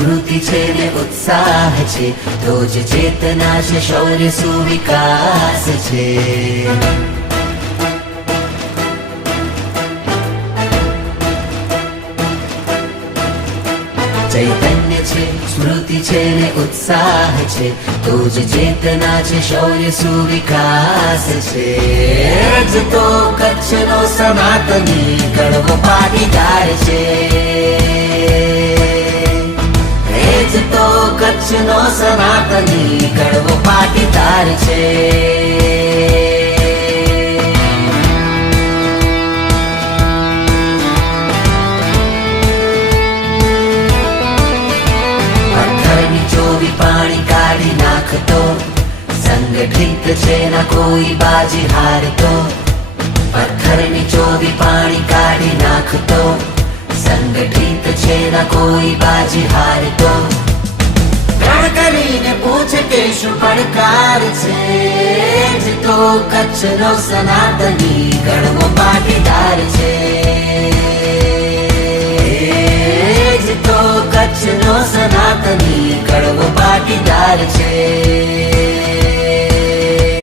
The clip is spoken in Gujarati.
સ્મૃતિ છે ને ઉત્સાહ છે, તો જ ચેતના છે, શૌર્ય સુવિકાસ છે. ચૈતન્ય છે, સ્મૃતિ છે ને ઉત્સાહ છે, તો જ ચેતના છે, શૌર્ય સુવિકાસ છે. જ તો કચ્છનો સનાતની કડવો પાટીદાર છે. જ તો કચ્છનો સનાતની કડવો પાટીદાર છે. પાણી કાઢી નાખતો, સંગઠિત છે ના કોઈ બાજી હારતો. પથ્થરની ચોવી પાણી કાઢી નાખતો, સંગઠિત છે ના કોઈ બાજી હારતો. પ્રણ કરીને પૂછે કે શું પડકાર છે, જ તો કચ્છનો સનાતની કડવો પાટીદાર છે. જ તો કચ્છનો સનાતની કડવો પાટીદાર છે.